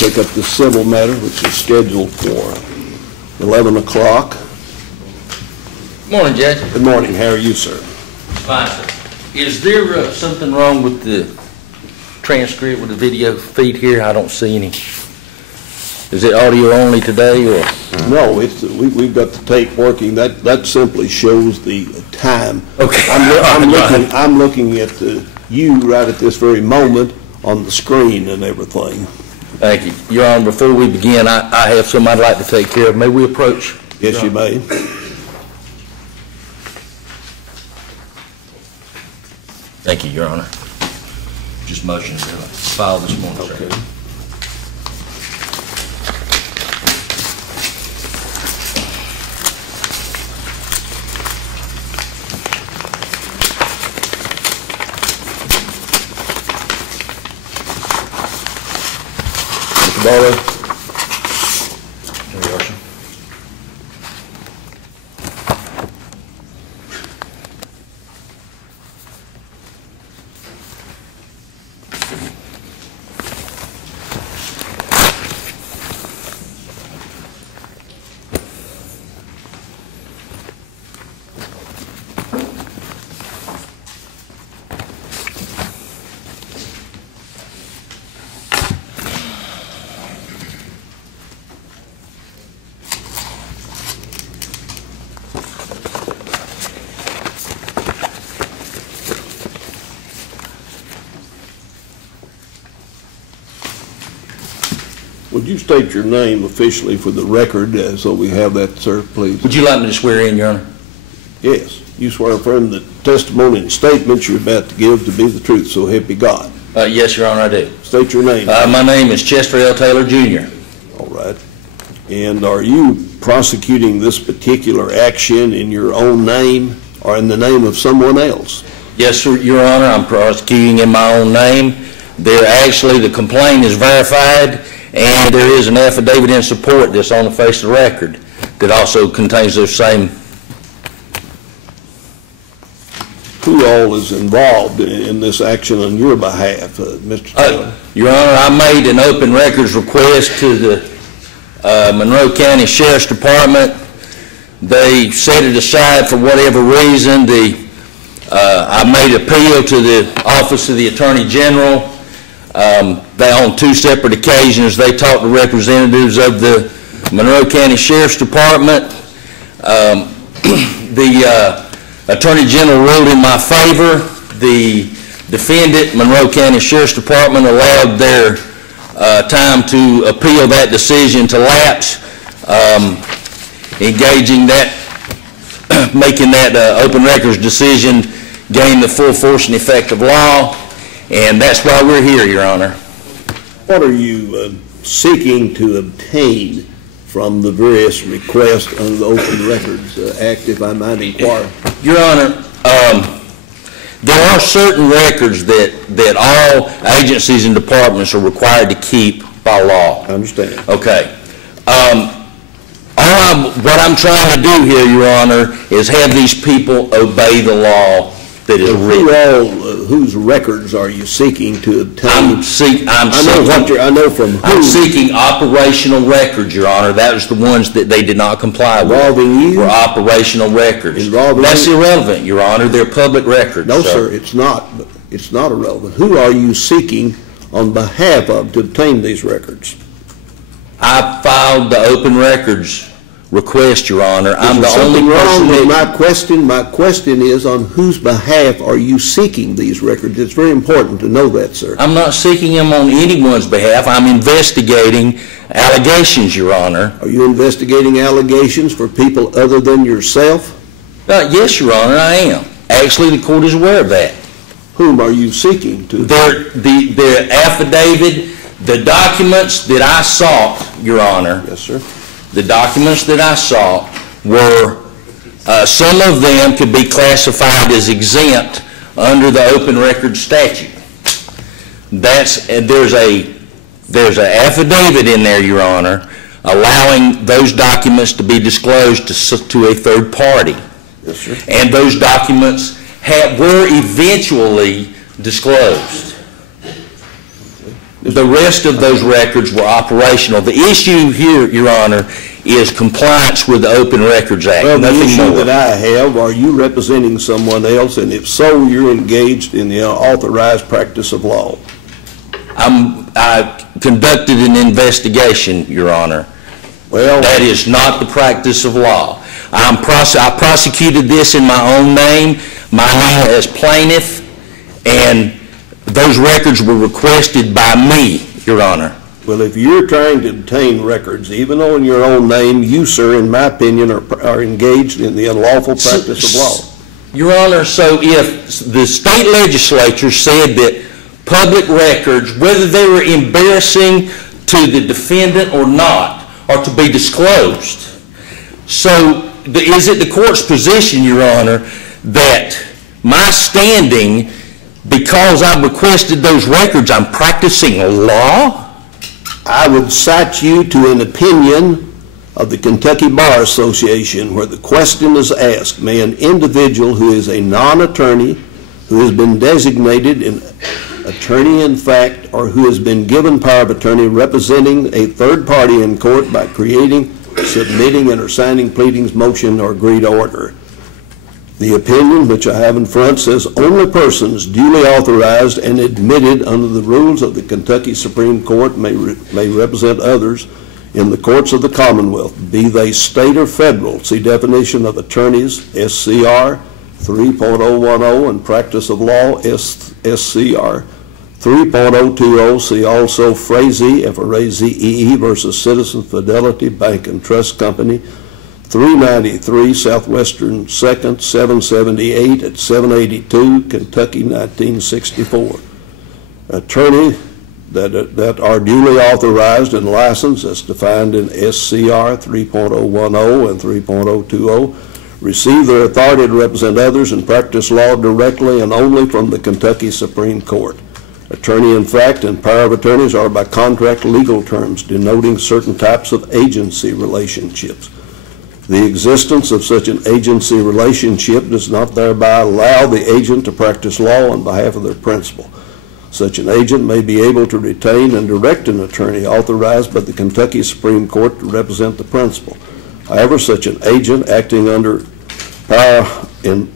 take up the civil matter, which is scheduled for 11 o'clock. Morning, Judge. Good morning. How are you, sir? Fine, sir. Is there something wrong with the transcript with the video feed here? I don't see any. Is it audio only today, or? No, it's we've got the tape working. That simply shows the time. Okay. I'm looking at you right at this very moment on the screen and everything. Thank you, Your Honor. Before we begin, I have something I'd like to take care of. May we approach? Yes, you may. Thank you, Your Honor. Just motion to file this morning, sir. Okay. Mr. Barlow. There you are, sir. Would you state your name officially for the record, so we have that, sir, please? Would you like me to swear in, Your Honor? Yes. You swear affirm the testimony and statements you're about to give to be the truth, so help you God. Yes, Your Honor, I do. State your name. My name is Chester L. Taylor, Jr. All right. And are you prosecuting this particular action in your own name or in the name of someone else? Yes, sir, Your Honor, I'm prosecuting in my own name. The complaint is verified, and there is an affidavit in support that's on the face of the record that also contains those same. Who all is involved in this action on your behalf, Mr. Taylor? Your Honor, I made an open records request to the Monroe County Sheriff's Department. They set it aside for whatever reason. I made appeal to the Office of the Attorney General. On two separate occasions, they talked to representatives of the Monroe County Sheriff's Department. The Attorney General ruled in my favor. The defendant, Monroe County Sheriff's Department, allowed their time to appeal that decision to lapse, engaging that, making that open records decision gain the full force and effect of law. And that's why we're here, Your Honor. What are you seeking to obtain from the various requests under the Open Records Act, if I might inquire? Your Honor, there are certain records that all agencies and departments are required to keep by law. I understand. Okay. What I'm trying to do here, Your Honor, is have these people obey the law that is written. Whose records are you seeking to obtain? I'm seeking operational records, Your Honor. That was the ones that they did not comply with. Involving you? Were operational records. Involving That's you? irrelevant, Your Honor. They're public records. No, sir, it's not. It's not irrelevant. Who are you seeking on behalf of to obtain these records? I filed the open records request, Your Honor. I'm the only person that... My question is, on whose behalf are you seeking these records? It's very important to know that, sir. I'm not seeking them on anyone's behalf. I'm investigating allegations, Your Honor. Are you investigating allegations for people other than yourself? Yes, Your Honor, I am. Actually, the court is aware of that. Whom are you seeking to? The affidavit, the documents that I sought, Your Honor. Yes, sir. The documents that I sought were, some of them could be classified as exempt under the open records statute. There's an affidavit in there, Your Honor, allowing those documents to be disclosed to a third party. Yes, sir. And those documents were eventually disclosed. The rest of those records were operational. The issue here, Your Honor, is compliance with the Open Records Act. Well, the issue that I have, are you representing someone else, and if so, you're engaged in the unauthorized practice of law? I conducted an investigation, Your Honor. Well, that is not the practice of law. I prosecuted this in my own name, my name as plaintiff, and those records were requested by me, Your Honor. Well, if you're trying to obtain records, even though in your own name, you, sir, in my opinion, are engaged in the unlawful practice of law. Your Honor, so if the state legislature said that public records, whether they were embarrassing to the defendant or not, are to be disclosed. So is it the court's position, Your Honor, that my standing, because I've requested those records, I'm practicing law? I would cite you to an opinion of the Kentucky Bar Association where the question is asked, may an individual who is a non-attorney, who has been designated an attorney in fact, or who has been given power of attorney representing a third party in court by creating, submitting, and or signing pleadings, motion, or agreed order. The opinion, which I have in front, says only persons duly authorized and admitted under the rules of the Kentucky Supreme Court may represent others in the courts of the Commonwealth, be they state or federal. See definition of attorneys, SCR 3.010, and practice of law, SCR 3.020. See also Frazee, F-R-A-Z-E-E versus Citizens Fidelity Bank and Trust Company, 393 Southwestern 2nd, 778 at 782, Kentucky, 1964. Attorney that are duly authorized and licensed as defined in SCR 3.010 and 3.020 receive their authority to represent others and practice law directly and only from the Kentucky Supreme Court. Attorney in fact and power of attorneys are by contract legal terms denoting certain types of agency relationships. The existence of such an agency relationship does not thereby allow the agent to practice law on behalf of their principal. Such an agent may be able to retain and direct an attorney authorized by the Kentucky Supreme Court to represent the principal. However, such an agent acting under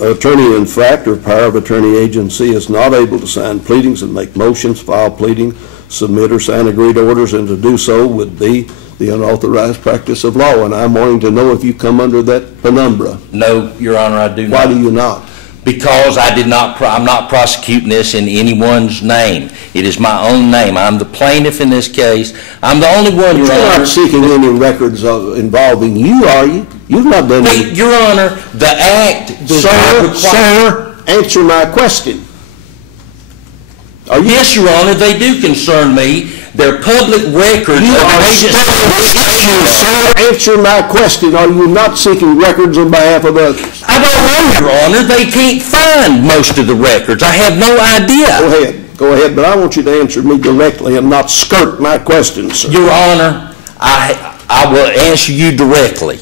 attorney in fact or power of attorney agency is not able to sign pleadings and make motions, file pleadings, submit or sign agreed orders, and to do so would be the unauthorized practice of law. And I'm wanting to know if you come under that penumbra. No, Your Honor, I do not. Why do you not? Because I'm not prosecuting this in anyone's name. It is my own name. I'm the plaintiff in this case. I'm the only one, Your Honor. You're not seeking any records involving you, are you? You've not done any. Your Honor, the act does not require. Sir, answer my question. Yes, Your Honor, they do concern me. They're public records. Sir, answer my question. Are you not seeking records on behalf of others? I don't know, Your Honor. They can't find most of the records. I have no idea. Go ahead, but I want you to answer me directly and not skirt my question, sir. Your Honor, I will answer you directly.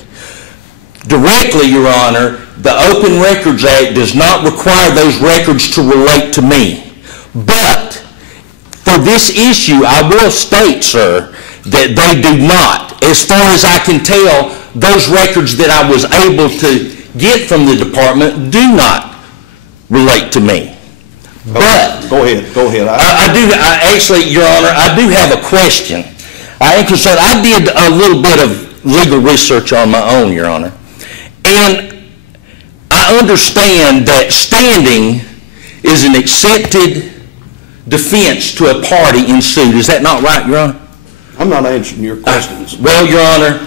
Directly, Your Honor, the Open Records Act does not require those records to relate to me. But for this issue, I will state, sir, that they do not. As far as I can tell, those records that I was able to get from the department do not relate to me. But go ahead. Actually, Your Honor, I do have a question. I am concerned. I did a little bit of legal research on my own, Your Honor, and I understand that standing is an accepted defense to a party in suit. Is that not right, Your Honor? I'm not answering your questions. Well, Your Honor,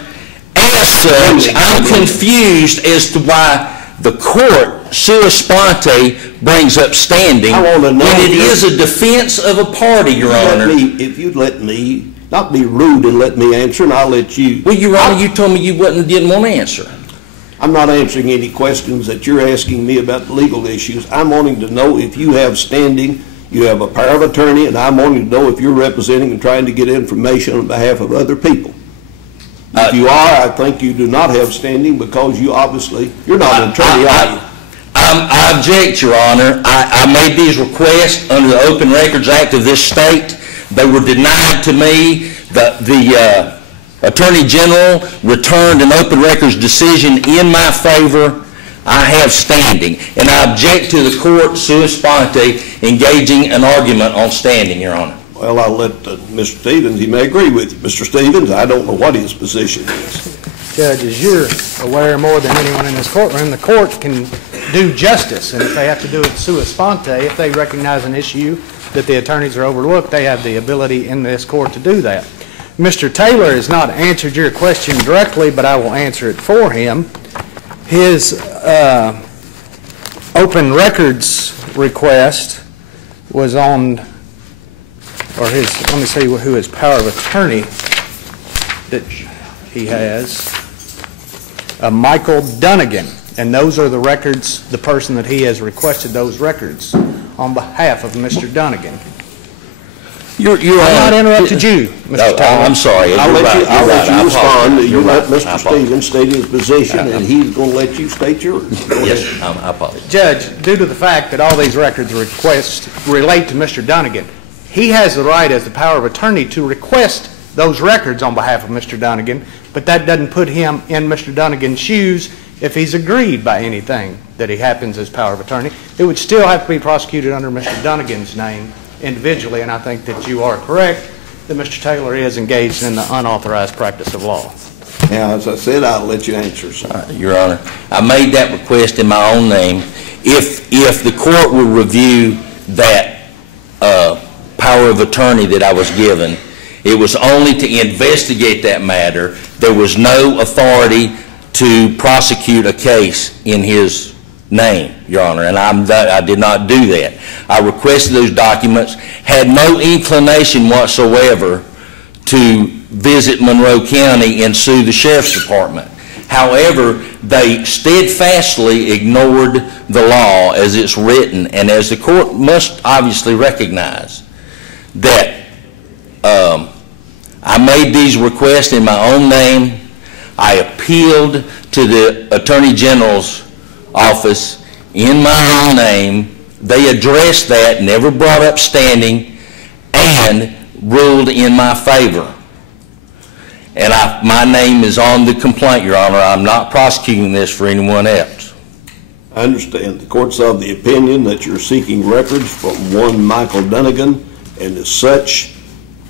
as such, I'm confused as to why the court, Sua Sponte, brings up standing when it is a defense of a party, Your Honor. If you'd let me, not be rude and let me answer, and I'll let you. Well, Your Honor, you told me you didn't want to answer. I'm not answering any questions that you're asking me about legal issues. I'm wanting to know if you have standing. You have a power of attorney, and I'm wanting to know if you're representing and trying to get information on behalf of other people. If you are, I think you do not have standing because you're not an attorney, are you? I object, Your Honor. I made these requests under the Open Records Act of this state. They were denied to me. The Attorney General returned an open records decision in my favor. I have standing, and I object to the court, Sua Sponte, engaging an argument on standing, Your Honor. Well, I'll let Mr. Stevens, he may agree with you. Mr. Stevens, I don't know what his position is. Judge, as you're aware more than anyone in this courtroom, the court can do justice, and if they have to do it sua sponte, if they recognize an issue that the attorneys are overlooked, they have the ability in this court to do that. Mr. Taylor has not answered your question directly, but I will answer it for him. His open records request was on, or his, let me see who his power of attorney that he has, Michael Dunnigan, and those are the records, the person that he has requested those records on behalf of Mr. Dunnigan. I've not interrupted you, Mr. Taylor. I'm sorry. I'll let you respond. You let Mr. Stevens state his position, and he's going to let you state yours. Yes, I apologize. Judge, due to the fact that all these records requests relate to Mr. Dunnigan, he has the right as the power of attorney to request those records on behalf of Mr. Dunnigan, but that doesn't put him in Mr. Dunnigan's shoes if he's agreed by anything that he happens as power of attorney. It would still have to be prosecuted under Mr. Dunnigan's name individually, and I think that you are correct that Mr. Taylor is engaged in the unauthorized practice of law. Now, as I said, I'll let you answer, sir. Your Honor, I made that request in my own name. If the court will review that power of attorney that I was given, it was only to investigate that matter. There was no authority to prosecute a case in his name, Your Honor, and I did not do that. I requested those documents, had no inclination whatsoever to visit Monroe County and sue the Sheriff's Department. However, they steadfastly ignored the law as it's written, and as the court must obviously recognize that I made these requests in my own name. I appealed to the Attorney General's office in my own name. They addressed that, never brought up standing, and ruled in my favor. And my name is on the complaint, Your Honor. I'm not prosecuting this for anyone else. I understand. The court's of the opinion that you're seeking records from one Michael Dunnigan, and as such,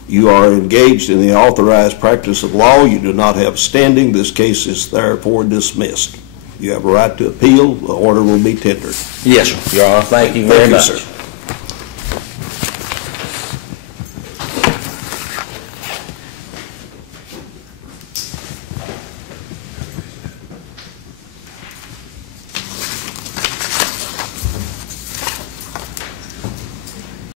you are engaged in the authorized practice of law. You do not have standing. This case is therefore dismissed. You have a right to appeal. The order will be tendered. Yes, sir. Your Honor. Thank you very much. Thank you, sir.